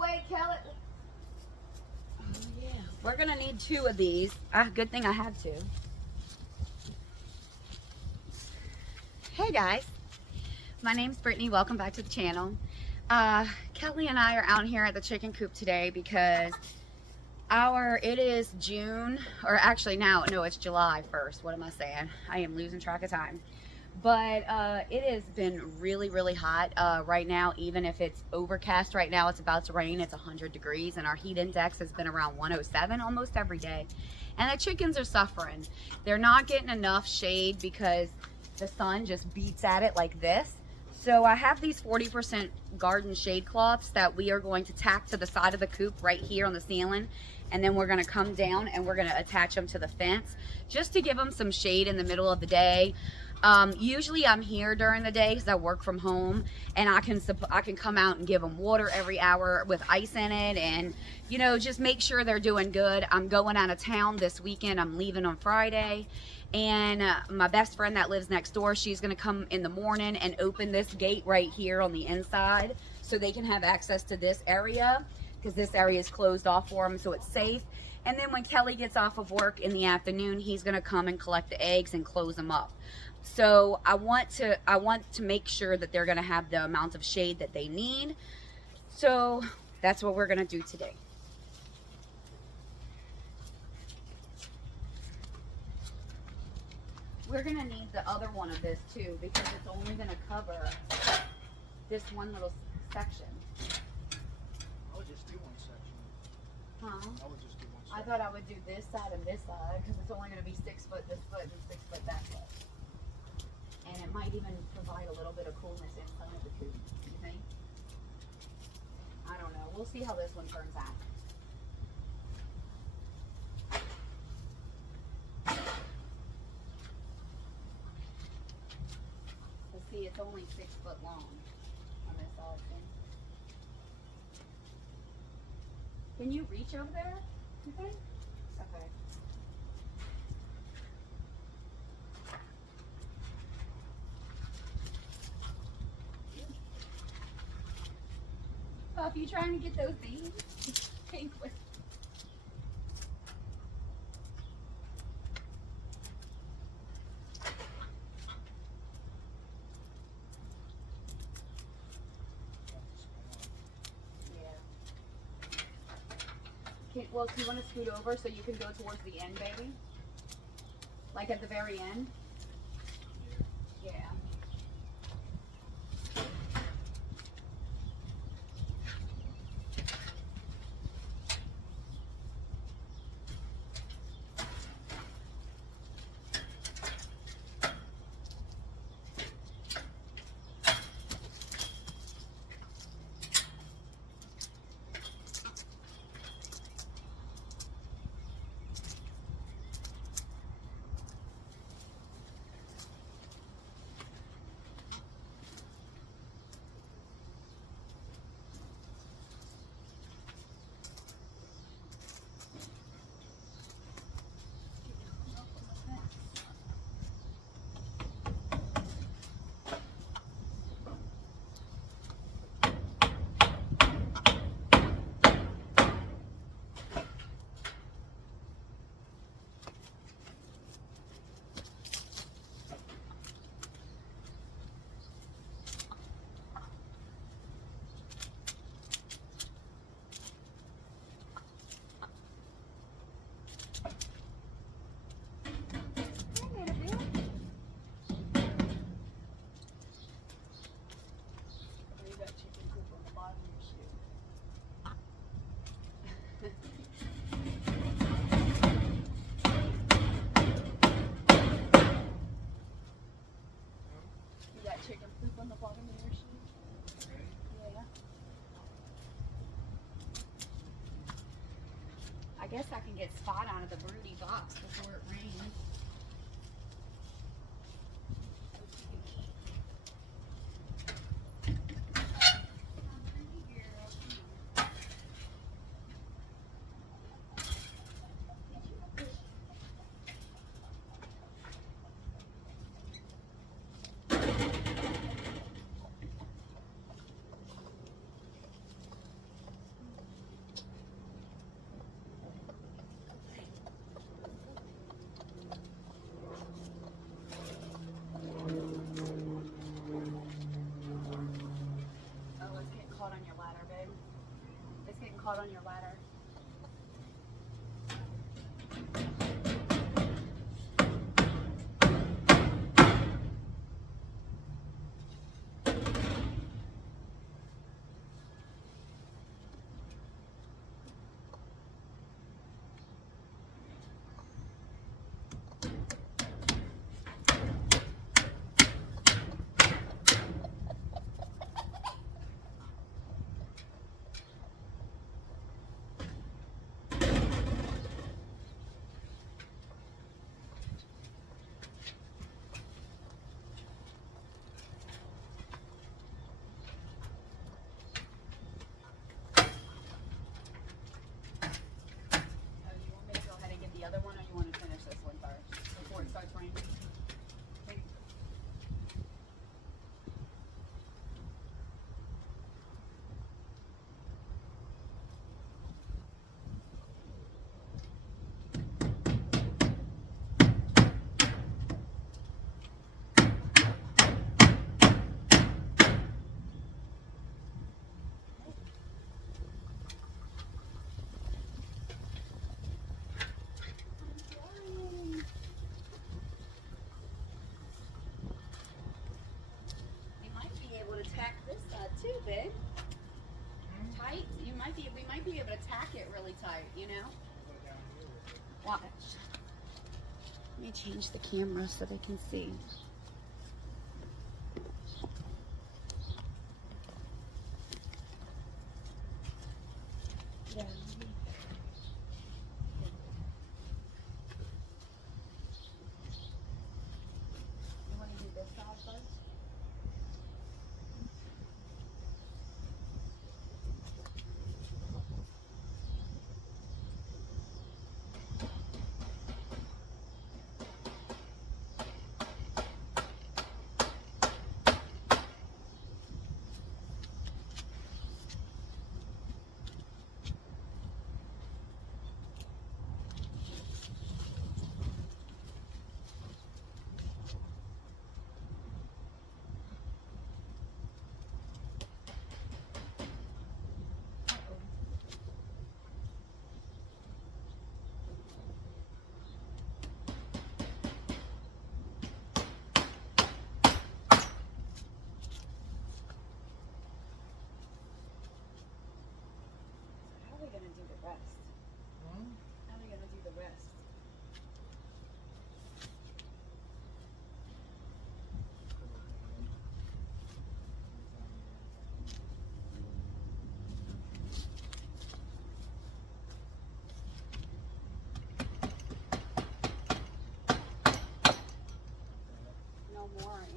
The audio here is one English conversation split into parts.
away, Kelly. Oh, yeah. We're going to need 2 of these. Good thing I have 2. Hey, guys. My name's Brittany. Welcome back to the channel. Kelly and I are out here at the chicken coop today because it is June, or actually now, no, it's July 1st. What am I saying? I am losing track of time. But it has been really, really hot right now. Even if it's overcast right now, it's about to rain. It's 100 degrees, and our heat index has been around 107 almost every day. And the chickens are suffering. They're not getting enough shade because the sun just beats at it like this. So I have these 40% garden shade cloths that we are going to tack to the side of the coop right here on the ceiling. And then we're going to come down and we're going to attach them to the fence just to give them some shade in the middle of the day. Usually I'm here during the day because I work from home, and I can come out and give them water every hour with ice in it, and you know, just make sure they're doing good. I'm going out of town this weekend. I'm leaving on Friday, and my best friend that lives next door, she's gonna come in the morning and open this gate right here on the inside so they can have access to this area, because this area is closed off for them, so it's safe. And then when Kelly gets off of work in the afternoon, he's gonna come and collect the eggs and close them up. So I want to make sure that they're gonna have the amount of shade that they need. So that's what we're gonna do today. We're gonna need the other one of this too, because it's only gonna cover this one little section. I would just do one section. Huh? I would just do one section. I thought I would do this side and this side because it's only gonna be 6 foot this foot and 6 foot that foot. And it might even provide a little bit of coolness inside of the coop. You think? I don't know. We'll see how this one turns out. But see, it's only 6 foot long on this side thing. Can you reach over there? You think? Okay. Puff, you trying to get those beans? Pink with. Well, do you want to scoot over so you can go towards the end, baby? Like at the very end? Yeah. Chicken poop on the bottom of your shoe. Yeah. I guess I can get Spot out of the broody box before it rains. Watch. Let me change the camera so they can see. Yeah. You want to do this side first? How are we going to do the rest? How are we going to do the rest? No more in.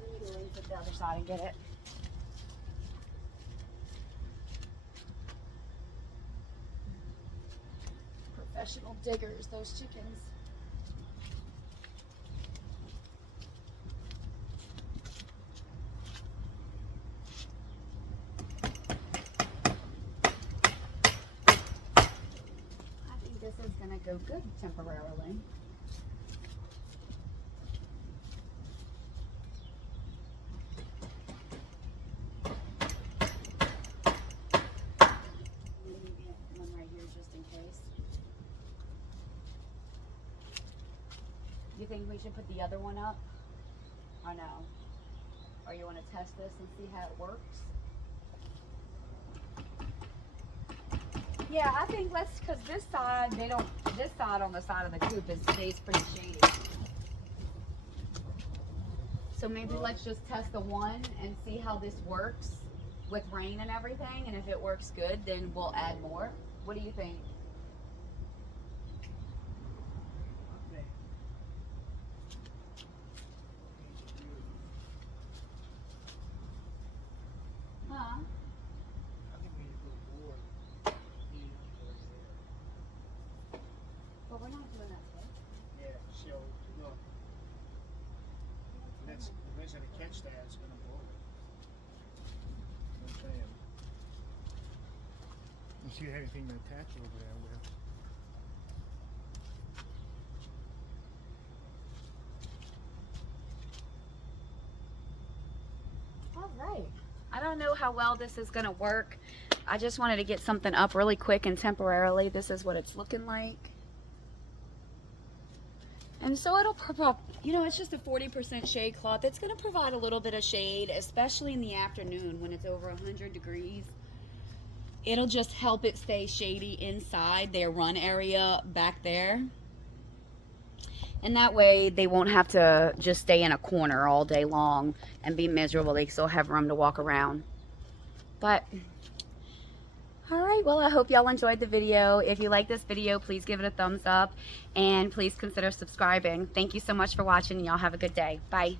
We need to leave it the other side and get it. Professional diggers, those chickens. I think this is gonna go good temporarily. Maybe one right here just in case. You think we should put the other one up? Or no? Or you want to test this and see how it works? Yeah, I think let's, because this side, this side on the side of the coop stays pretty shady. So maybe let's just test the one and see how this works with rain and everything. And if it works good, then we'll add more. What do you think? Huh? I think we need to put more. But we're not doing that today. Yeah, so look. That's eventually catch that, it's gonna blow it. You know what I'm saying? Unless you have anything to attach over there with. All right. I don't know how well this is going to work. I just wanted to get something up really quick and temporarily. This is what it's looking like. And so it'll provide, you know, it's just a 40% shade cloth. It's going to provide a little bit of shade, especially in the afternoon when it's over 100 degrees. It'll just help it stay shady inside their run area back there. And that way they won't have to just stay in a corner all day long and be miserable. They still have room to walk around. But, all right, well, I hope y'all enjoyed the video. If you like this video, please give it a thumbs up and please consider subscribing. Thank you so much for watching. Y'all have a good day. Bye.